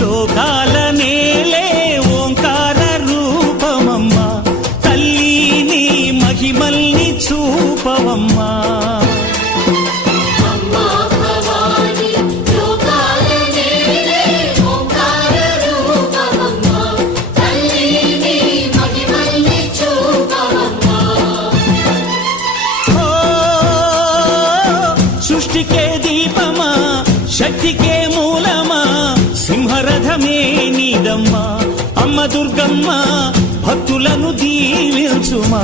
లోకాల నేలే ఓంకార రూపమమ్మా తల్లి నీ మహిమల్ని చూపవమ్మా సృష్టికే దీపమా శక్తికే మూలమా సింహరథమే నీదమ్మా అమ్మ దుర్గమ్మ భక్తులను దీవించుమా